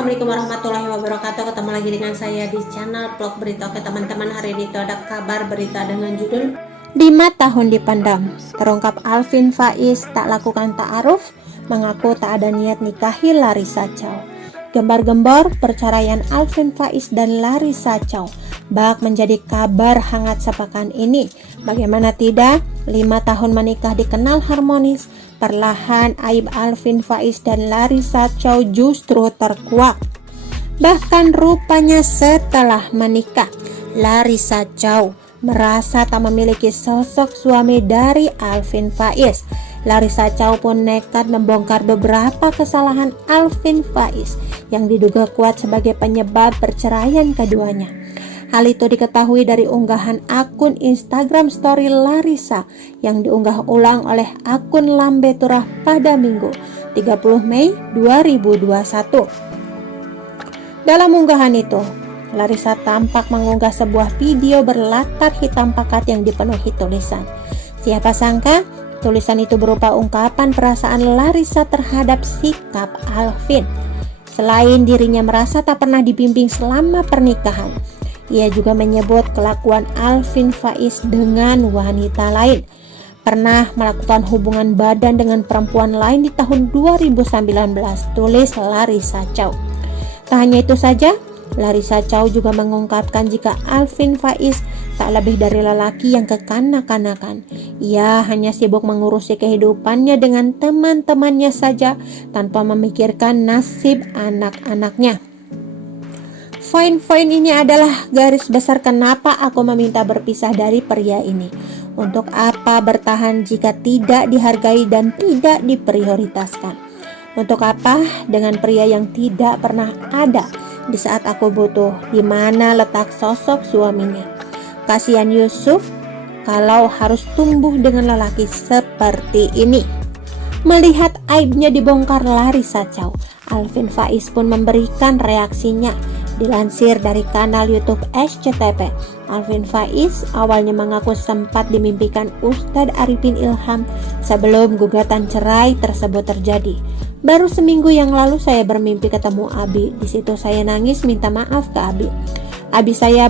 Assalamualaikum warahmatullahi wabarakatuh. Ketemu lagi dengan saya di channel vlog berita. Oke teman-teman, hari ini itu ada kabar berita dengan judul 5 tahun dipendam. Terungkap Alvin Faiz tak lakukan ta'aruf, mengaku tak ada niat nikahi Larissa Chow. Gembar-gembor perceraian Alvin Faiz dan Larissa Chow bak menjadi kabar hangat sepekan ini. Bagaimana tidak, 5 tahun menikah dikenal harmonis. Perlahan aib Alvin Faiz dan Larissa Chow justru terkuak. Bahkan rupanya setelah menikah, Larissa Chow merasa tak memiliki sosok suami dari Alvin Faiz. Larissa Chow pun nekat membongkar beberapa kesalahan Alvin Faiz yang diduga kuat sebagai penyebab perceraian keduanya. Hal itu diketahui dari unggahan akun Instagram Story Larissa yang diunggah ulang oleh akun Lambe Turah pada Minggu 30 Mei 2021. Dalam unggahan itu, Larissa tampak mengunggah sebuah video berlatar hitam pekat yang dipenuhi tulisan. Siapa sangka tulisan itu berupa ungkapan perasaan Larissa terhadap sikap Alvin. Selain dirinya merasa tak pernah dibimbing selama pernikahan, ia juga menyebut kelakuan Alvin Faiz dengan wanita lain. Pernah melakukan hubungan badan dengan perempuan lain di tahun 2019, tulis Larissa Chow. Tak hanya itu saja, Larissa Chow juga mengungkapkan jika Alvin Faiz tak lebih dari lelaki yang kekanak-kanakan. Ia hanya sibuk mengurusi kehidupannya dengan teman-temannya saja tanpa memikirkan nasib anak-anaknya. Poin-poin ini adalah garis besar kenapa aku meminta berpisah dari pria ini. Untuk apa bertahan jika tidak dihargai dan tidak diprioritaskan? Untuk apa dengan pria yang tidak pernah ada di saat aku butuh? Di mana letak sosok suaminya? Kasihan Yusuf kalau harus tumbuh dengan lelaki seperti ini. Melihat aibnya dibongkar Larissa Chow, Alvin Faiz pun memberikan reaksinya. Dilansir dari kanal YouTube SCTV, Alvin Faiz awalnya mengaku sempat dimimpikan Ustadz Arifin Ilham sebelum gugatan cerai tersebut terjadi. Baru seminggu yang lalu saya bermimpi ketemu Abi. Di situ saya nangis minta maaf ke Abi. Abi saya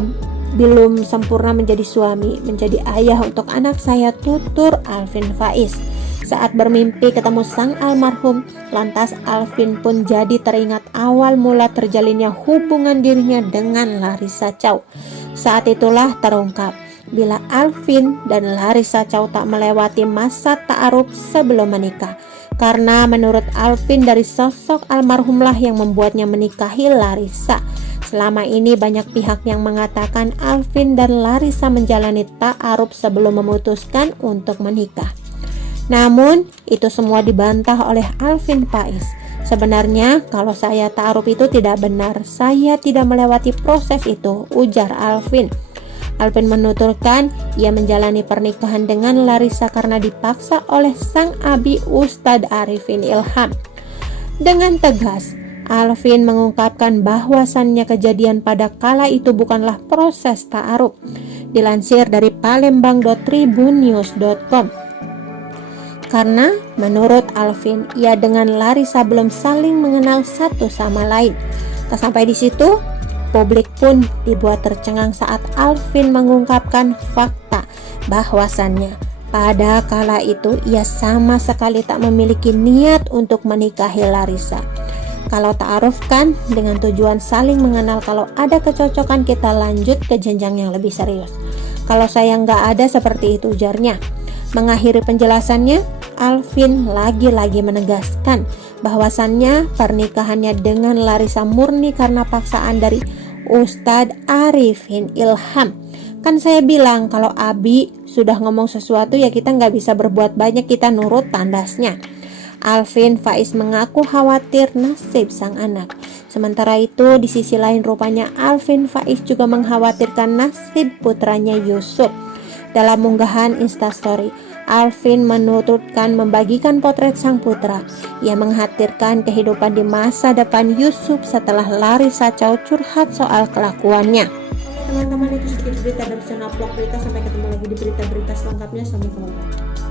belum sempurna menjadi suami, menjadi ayah untuk anak saya, tutur Alvin Faiz. Saat bermimpi ketemu sang almarhum, lantas Alvin pun jadi teringat awal mula terjalinnya hubungan dirinya dengan Larissa Chow. Saat itulah terungkap bila Alvin dan Larissa Chow tak melewati masa ta'aruf sebelum menikah. Karena menurut Alvin dari sosok almarhumlah yang membuatnya menikahi Larissa. Selama ini banyak pihak yang mengatakan Alvin dan Larissa menjalani ta'aruf sebelum memutuskan untuk menikah. Namun, itu semua dibantah oleh Alvin Faiz. Sebenarnya, kalau saya ta'aruf itu tidak benar. Saya tidak melewati proses itu, ujar Alvin. Alvin menuturkan ia menjalani pernikahan dengan Larissa karena dipaksa oleh sang abi Ustadz Arifin Ilham. Dengan tegas, Alvin mengungkapkan bahwasannya kejadian pada kala itu bukanlah proses ta'aruf. Dilansir dari palembang.tribunnews.com. Karena menurut Alvin, ia dengan Larissa belum saling mengenal satu sama lain. Tak sampai di situ, publik pun dibuat tercengang saat Alvin mengungkapkan fakta bahwasannya pada kala itu ia sama sekali tak memiliki niat untuk menikahi Larissa. Kalau ta'aruf kan dengan tujuan saling mengenal, kalau ada kecocokan kita lanjut ke jenjang yang lebih serius. Kalau saya nggak ada seperti itu, ujarnya. Mengakhiri penjelasannya, Alvin lagi-lagi menegaskan bahwasannya pernikahannya dengan Larissa murni karena paksaan dari Ustadz Arifin Ilham. Kan saya bilang kalau Abi sudah ngomong sesuatu ya kita nggak bisa berbuat banyak, kita nurut tandasnya. Alvin Faiz mengaku khawatir nasib sang anak. Sementara itu di sisi lain rupanya Alvin Faiz juga mengkhawatirkan nasib putranya Yusuf. Dalam unggahan Instastory, Alvin menuturkan membagikan potret sang putra. Ia mengkhawatirkan kehidupan di masa depan Yusuf setelah Larissa Chow curhat soal kelakuannya. Teman-teman, itu sedikit berita dari channel vlog berita. Sampai ketemu lagi di berita-berita selengkapnya. Assalamualaikum.